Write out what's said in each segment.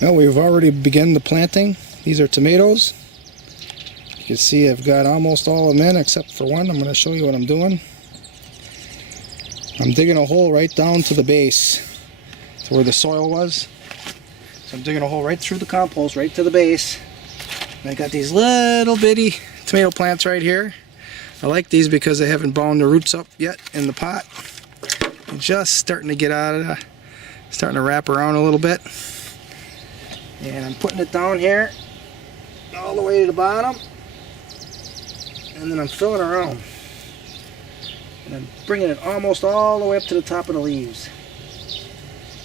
Now we've already begun the planting. These are tomatoes. You can see I've got almost all of them in except for one. I'm going to show you what I'm doing. I'm digging a hole right down to the base, to where the soil was. So I'm digging a hole right through the compost, right to the base. And I got these little bitty tomato plants right here. I like these because they haven't bound their roots up yet in the pot. They're just starting to get out of starting to wrap around a little bit. And I'm putting it down here all the way to the bottom. And then I'm filling around. And I'm bringing it almost all the way up to the top of the leaves.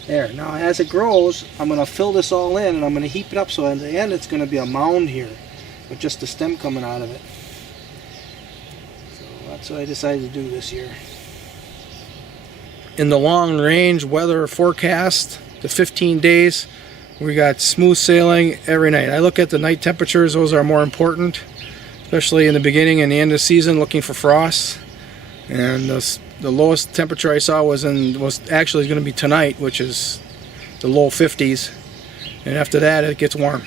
There. Now as it grows, I'm going to fill this all in and I'm going to heap it up, so at the end it's going to be a mound here with just the stem coming out of it. So that's what I decided to do this year. In the long range weather forecast, the 15 days, we got smooth sailing every night. I look at the night temperatures, those are more important, especially in the beginning and the end of the season, looking for frost. And the lowest temperature I saw was actually going to be tonight, which is the low 50s, and after that it gets warm.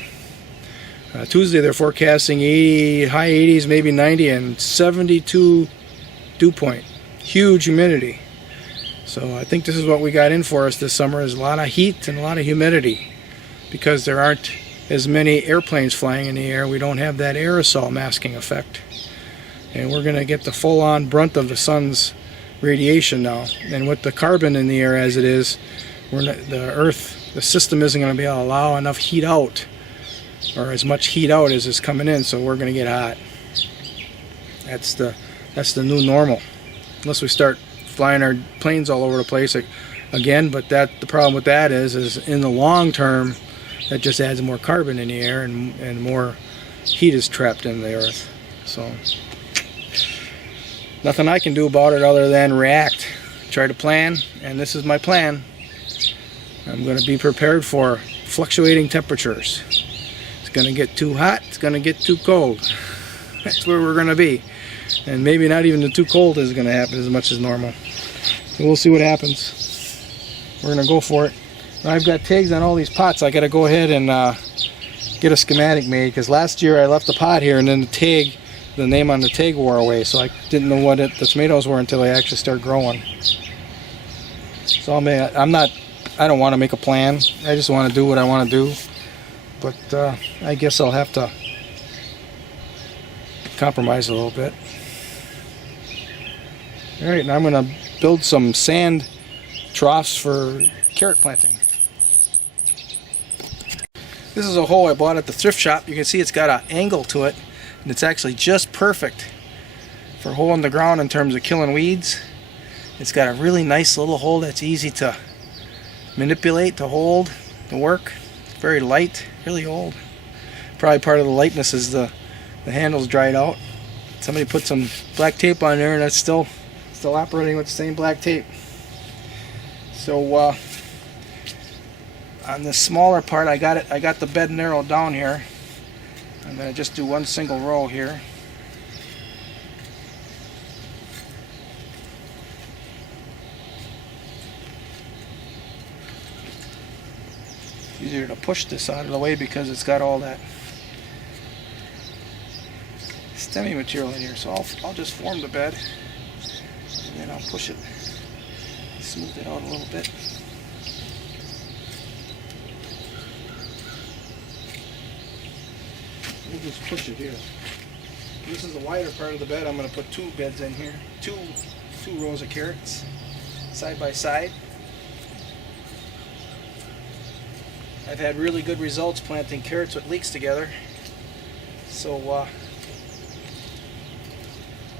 Tuesday they're forecasting 80, high 80s, maybe 90, and 72 dew point. Huge humidity. So I think this is what we got in for us this summer, is a lot of heat and a lot of humidity, because there aren't as many airplanes flying in the air. We don't have that aerosol masking effect. And we're going to get the full-on brunt of the sun's radiation now. And with the carbon in the air as it is, the system isn't going to be able to allow enough heat out, or as much heat out as is coming in, so we're going to get hot. That's the new normal, unless we start flying our planes all over the place again. But the problem with that is in the long term, that just adds more carbon in the air, and more heat is trapped in the earth. So nothing I can do about it other than react, try to plan, and this is my plan. I'm going to be prepared for fluctuating temperatures. It's going to get too hot, it's going to get too cold. That's where we're going to be. And maybe not even the too cold is going to happen as much as normal. So we'll see what happens. We're going to go for it. I've got tags on all these pots. I got to go ahead and get a schematic made, because last year I left the pot here and then the name on the tag wore away, so I didn't know what the tomatoes were until they actually started growing. So I don't want to make a plan. I just want to do what I want to do. But I guess I'll have to compromise a little bit. Alright, now I'm going to build some sand troughs for carrot planting. This is a hole I bought at the thrift shop. You can see it's got an angle to it, and it's actually just perfect for holding the ground in terms of killing weeds. It's got a really nice little hole that's easy to manipulate, to hold, to work. It's very light, really old. Probably part of the lightness is the handle's dried out. Somebody put some black tape on there, and that's still operating with the same black tape. So on the smaller part, I got the bed narrowed down here. I'm going to just do one single row here. It's easier to push this out of the way because it's got all that stemmy material in here. So I'll just form the bed, and then I'll push it, smooth it out a little bit. We'll just push it here. This is the wider part of the bed. I'm going to put two beds in here, two rows of carrots side by side. I've had really good results planting carrots with leeks together, so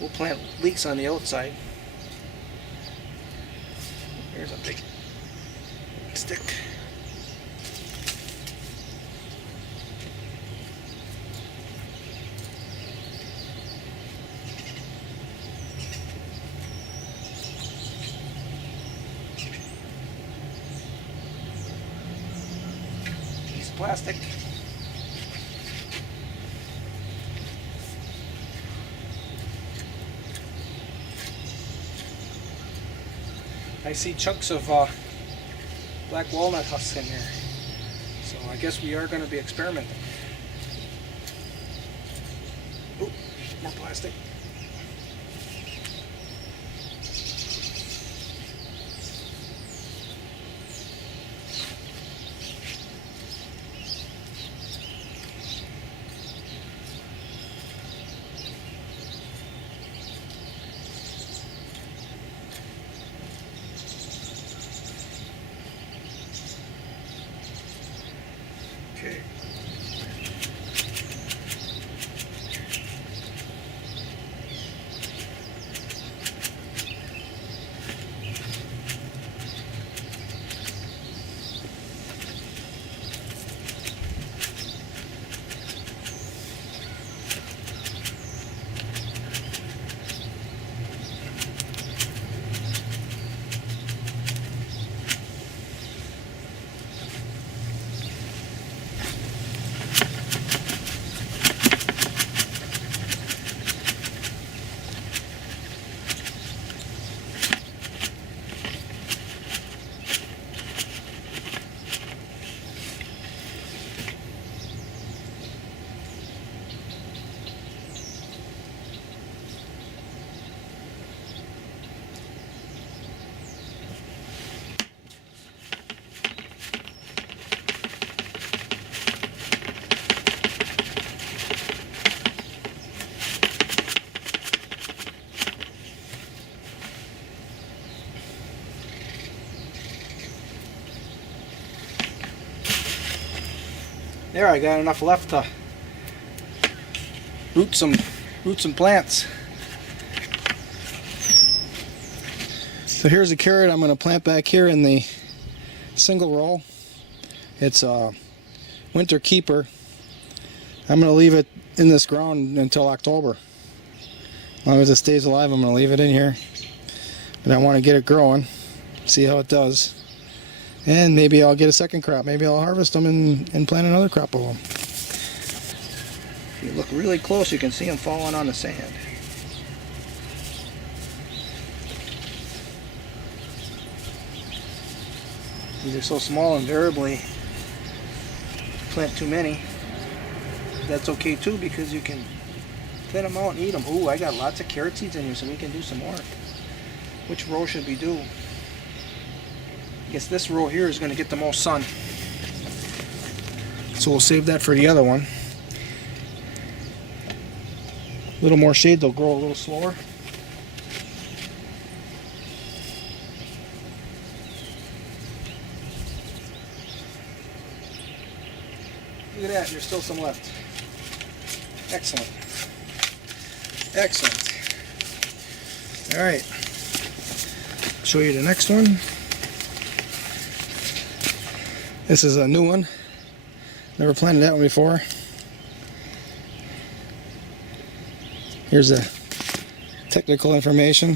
we'll plant leeks on the outside. Here's a big stick. Plastic. I see chunks of black walnut husks in here, so I guess we are going to be experimenting. Oh, more plastic. Okay. There, I got enough left to root some plants. So here's a carrot I'm going to plant back here in the single row. It's a winter keeper. I'm going to leave it in this ground until October. As long as it stays alive, I'm going to leave it in here. But I want to get it growing, see how it does. And maybe I'll get a second crop. Maybe I'll harvest them and plant another crop of them. If you look really close, you can see them falling on the sand. These are so small, invariably plant too many. That's okay too, because you can thin them out and eat them. Ooh, I got lots of carrot seeds in here, so we can do some more. Which row should we do? I guess this row here is going to get the most sun. So we'll save that for the other one. A little more shade, they'll grow a little slower. Look at that, there's still some left. Excellent. Excellent. Alright. Show you the next one. This is a new one. Never planted that one before. Here's the technical information.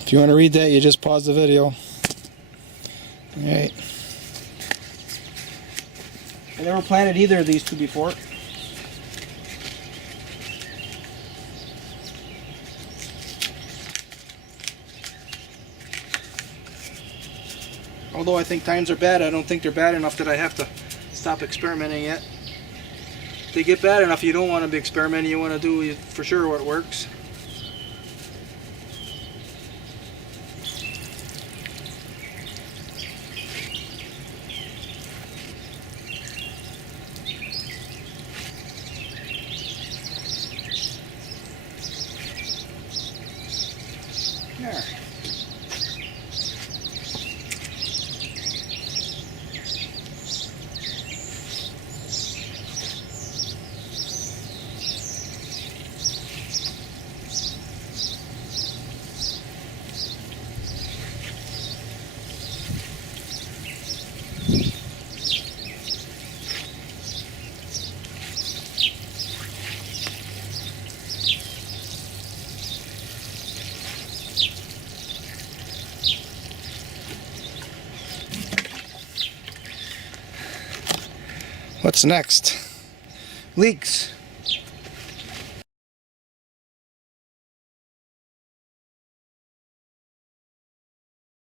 If you want to read that, you just pause the video. Alright. I never planted either of these two before. Although I think times are bad, I don't think they're bad enough that I have to stop experimenting yet. If they get bad enough, you don't want to be experimenting, you want to do for sure what works. There. What's next? Leeks.